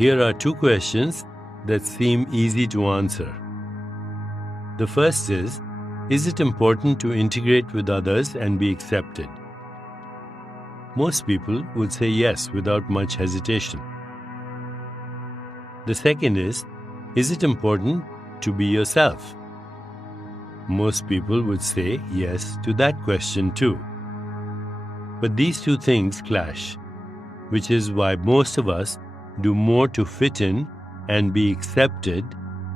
Here are two questions that seem easy to answer. The first is it important to integrate with others and be accepted? Most people would say yes without much hesitation. The second is it important to be yourself? Most people would say yes to that question too. But these two things clash, which is why most of us do more to fit in and be accepted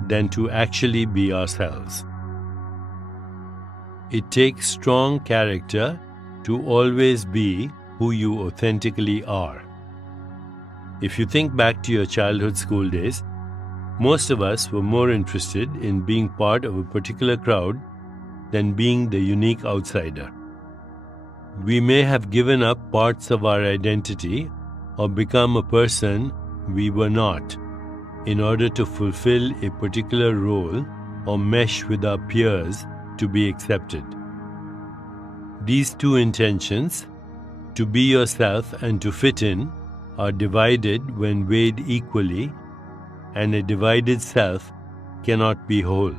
than to actually be ourselves. It takes strong character to always be who you authentically are. If you think back to your childhood school days, most of us were more interested in being part of a particular crowd than being the unique outsider. We may have given up parts of our identity or become a person we were not in order to fulfill a particular role or mesh with our peers to be accepted. These two intentions, to be yourself and to fit in, are divided when weighed equally, and a divided self cannot be whole.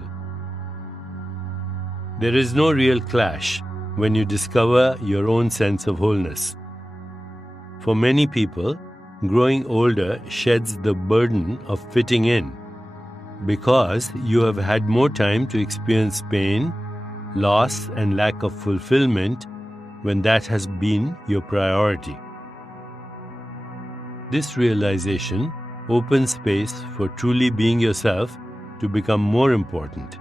There is no real clash when you discover your own sense of wholeness. For many people, growing older sheds the burden of fitting in because you have had more time to experience pain, loss, and lack of fulfillment when that has been your priority. This realization opens space for truly being yourself to become more important.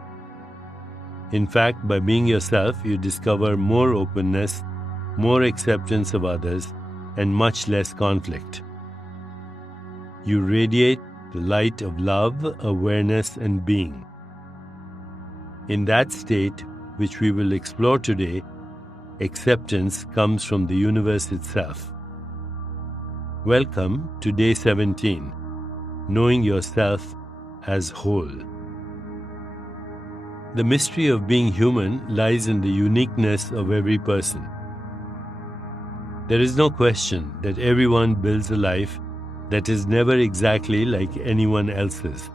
In fact, by being yourself, you discover more openness, more acceptance of others, and much less conflict. You radiate the light of love, awareness, and being. In that state, which we will explore today, acceptance comes from the universe itself. Welcome to Day 17, Knowing Yourself as Whole. The mystery of being human lies in the uniqueness of every person. There is no question that everyone builds a life that is never exactly like anyone else's.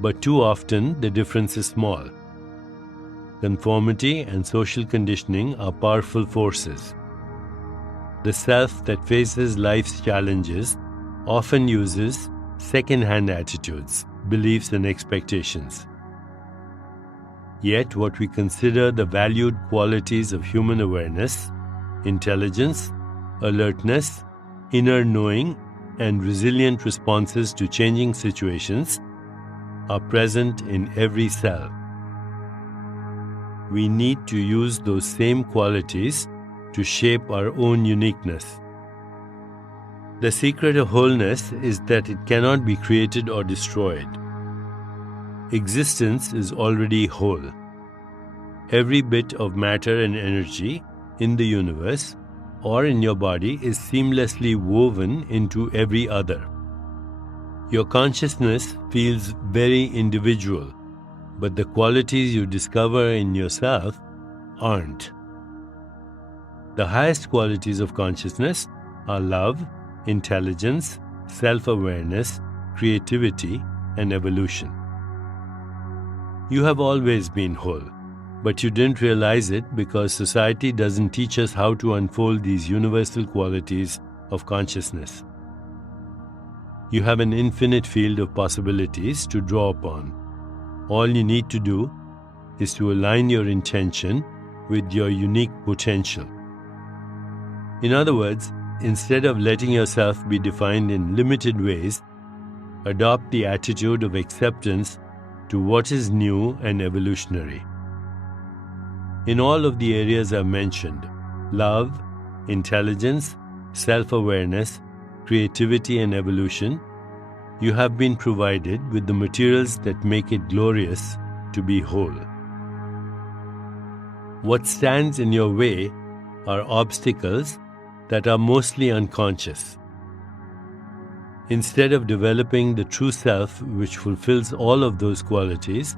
But too often, the difference is small. Conformity and social conditioning are powerful forces. The self that faces life's challenges often uses second-hand attitudes, beliefs, and expectations. Yet, what we consider the valued qualities of human awareness, intelligence, alertness, inner knowing, and resilient responses to changing situations are present in every cell. We need to use those same qualities to shape our own uniqueness. The secret of wholeness is that it cannot be created or destroyed. Existence is already whole. Every bit of matter and energy in the universe or in your body is seamlessly woven into every other. Your consciousness feels very individual, but the qualities you discover in yourself aren't. The highest qualities of consciousness are love, intelligence, self-awareness, creativity, and evolution. You have always been whole, but you didn't realize it because society doesn't teach us how to unfold these universal qualities of consciousness. You have an infinite field of possibilities to draw upon. All you need to do is to align your intention with your unique potential. In other words, instead of letting yourself be defined in limited ways, adopt the attitude of acceptance to what is new and evolutionary. In all of the areas I've mentioned, love, intelligence, self-awareness, creativity, and evolution, you have been provided with the materials that make it glorious to be whole. What stands in your way are obstacles that are mostly unconscious. Instead of developing the true self which fulfills all of those qualities,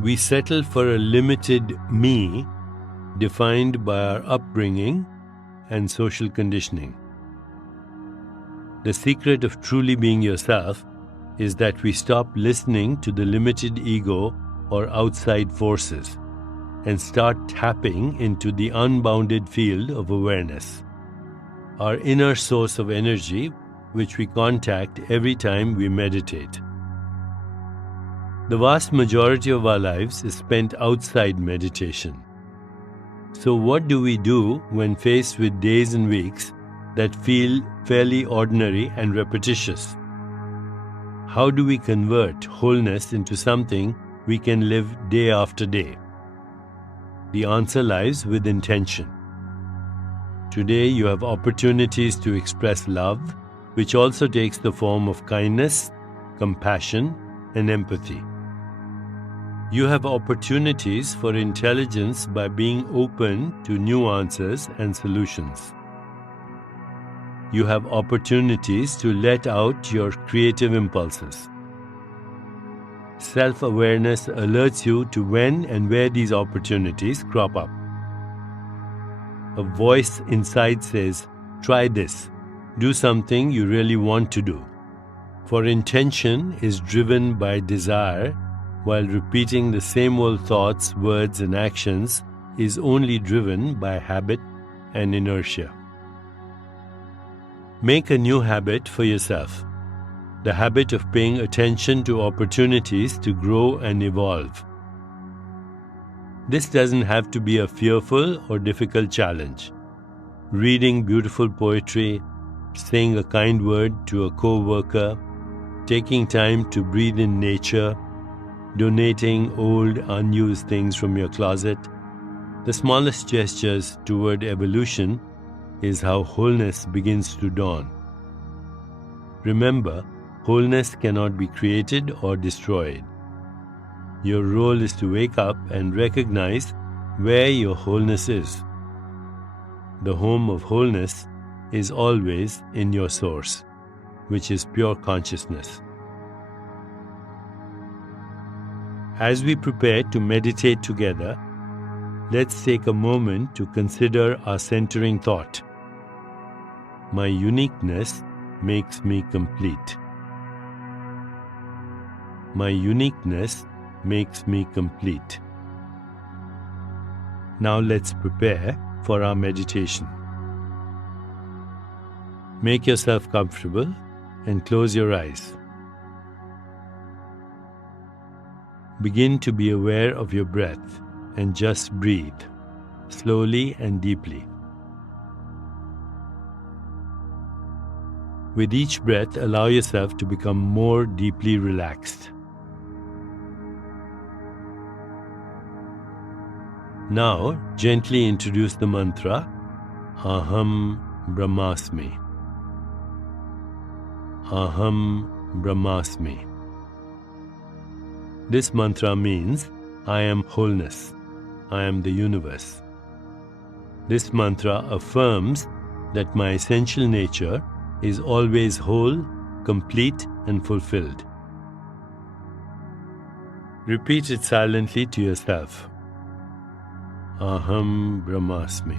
we settle for a limited me defined by our upbringing and social conditioning. The secret of truly being yourself is that we stop listening to the limited ego or outside forces and start tapping into the unbounded field of awareness, our inner source of energy, which we contact every time we meditate. The vast majority of our lives is spent outside meditation. So what do we do when faced with days and weeks that feel fairly ordinary and repetitious? How do we convert wholeness into something we can live day after day? The answer lies with intention. Today you have opportunities to express love, which also takes the form of kindness, compassion, and empathy. You have opportunities for intelligence by being open to new answers and solutions. You have opportunities to let out your creative impulses. Self-awareness alerts you to when and where these opportunities crop up. A voice inside says, "Try this. Do something you really want to do." For intention is driven by desire, while repeating the same old thoughts, words, and actions is only driven by habit and inertia. Make a new habit for yourself, the habit of paying attention to opportunities to grow and evolve. This doesn't have to be a fearful or difficult challenge. Reading beautiful poetry, saying a kind word to a co-worker, taking time to breathe in nature, donating old, unused things from your closet, the smallest gestures toward evolution is how wholeness begins to dawn. Remember, wholeness cannot be created or destroyed. Your role is to wake up and recognize where your wholeness is. The home of wholeness is always in your source, which is pure consciousness. As we prepare to meditate together, let's take a moment to consider our centering thought. My uniqueness makes me complete. My uniqueness makes me complete. Now let's prepare for our meditation. Make yourself comfortable and close your eyes. Begin to be aware of your breath and just breathe, slowly and deeply. With each breath, allow yourself to become more deeply relaxed. Now, gently introduce the mantra, Aham Brahmasmi. Aham Brahmasmi. This mantra means, I am wholeness. I am the universe. This mantra affirms that my essential nature is always whole, complete, and fulfilled. Repeat it silently to yourself. Aham Brahmasmi.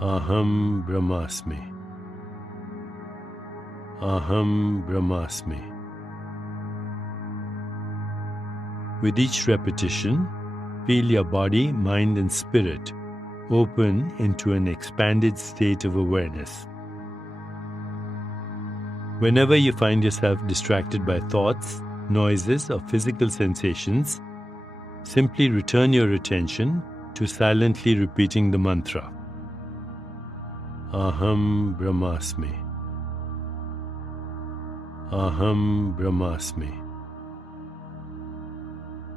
Aham Brahmasmi. Aham Brahmasmi. With each repetition, feel your body, mind, and spirit open into an expanded state of awareness. Whenever you find yourself distracted by thoughts, noises, or physical sensations, simply return your attention to silently repeating the mantra. Aham Brahmasmi. Aham Brahmasmi.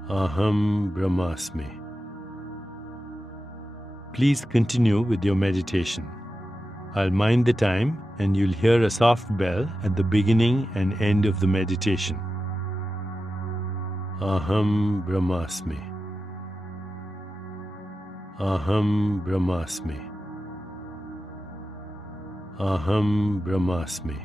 Aham Brahmasmi. Please continue with your meditation. I'll mind the time and you'll hear a soft bell at the beginning and end of the meditation. Aham Brahmasmi. Aham Brahmasmi. Aham Brahmasmi.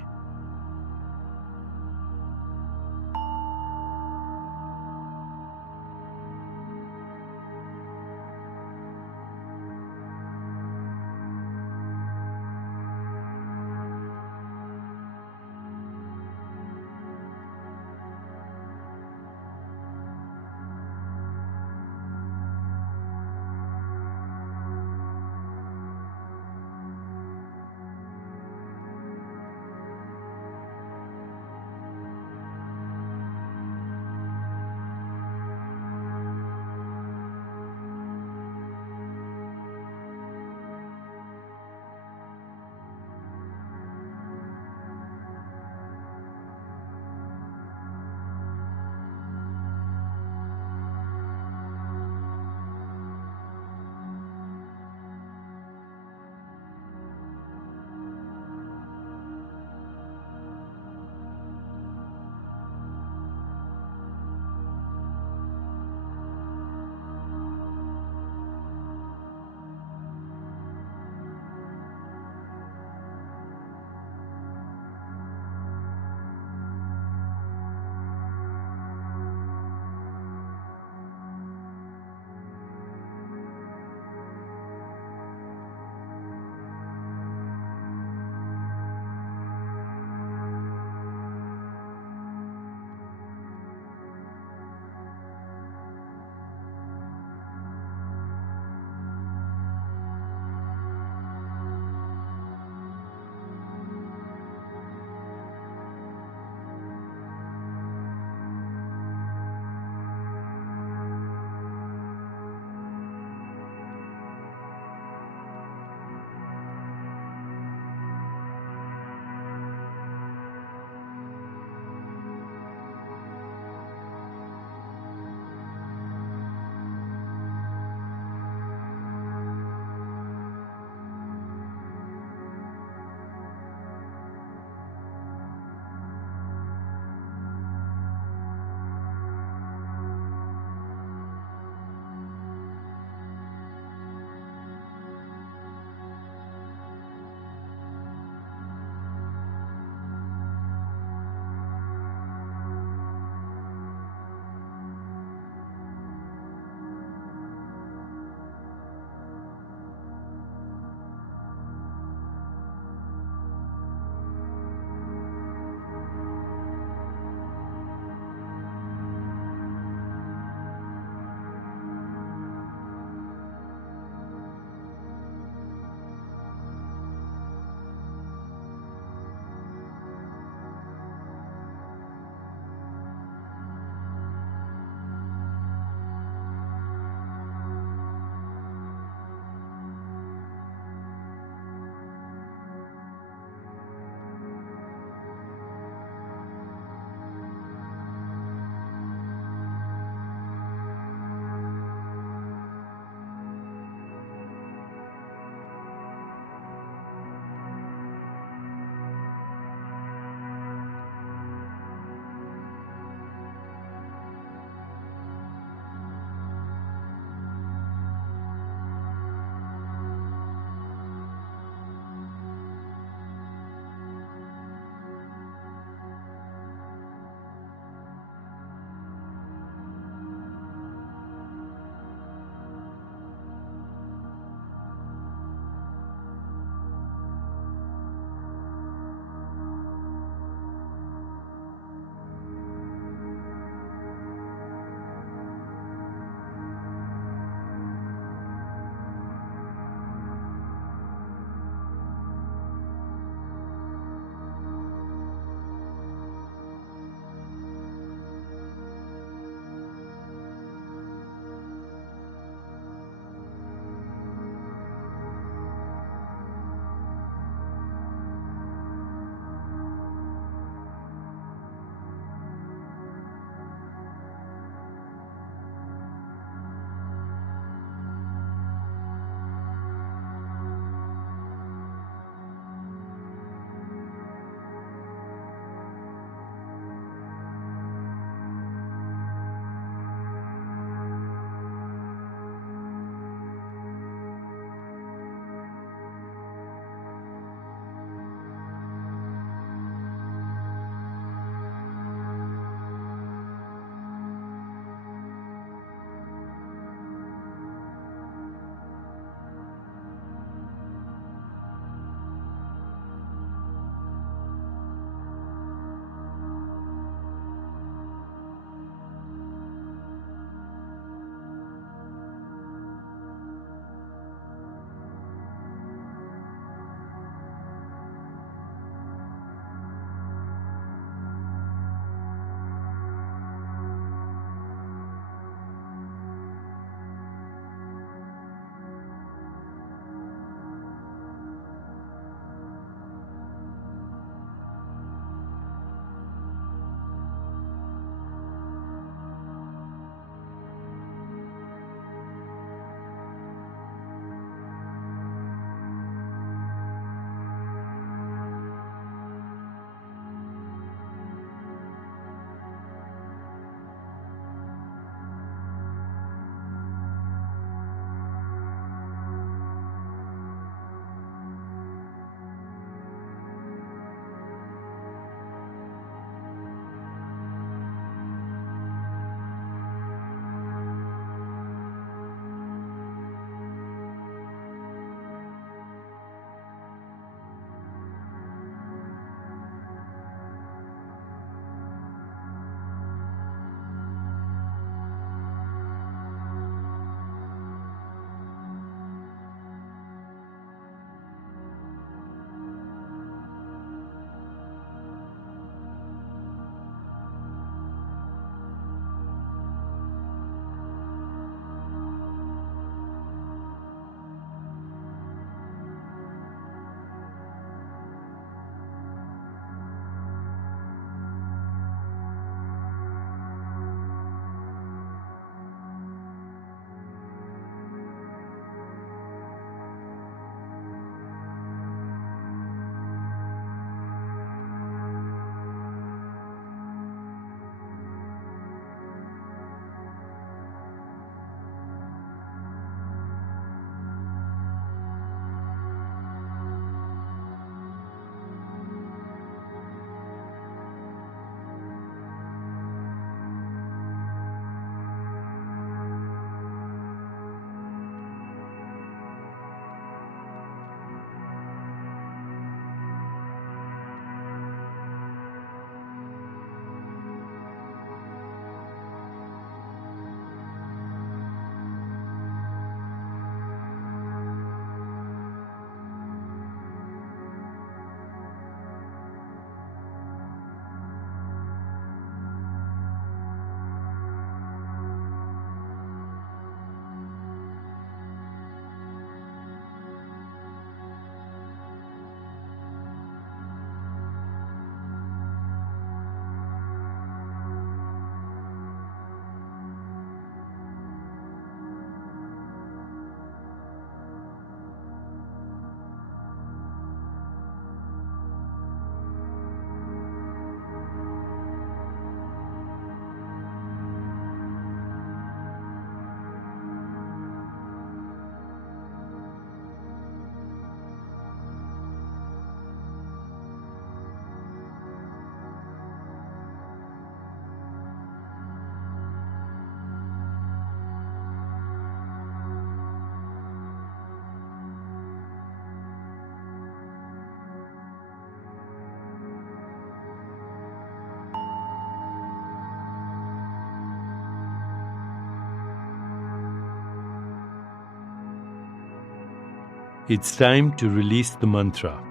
It's time to release the mantra.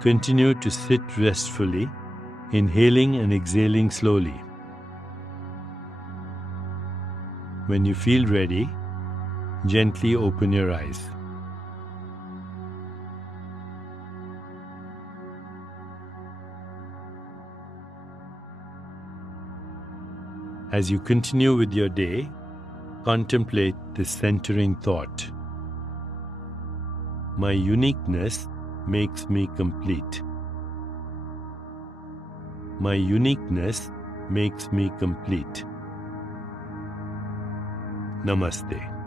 Continue to sit restfully, inhaling and exhaling slowly. When you feel ready, gently open your eyes. As you continue with your day, contemplate this centering thought. My uniqueness makes me complete. My uniqueness makes me complete. Namaste.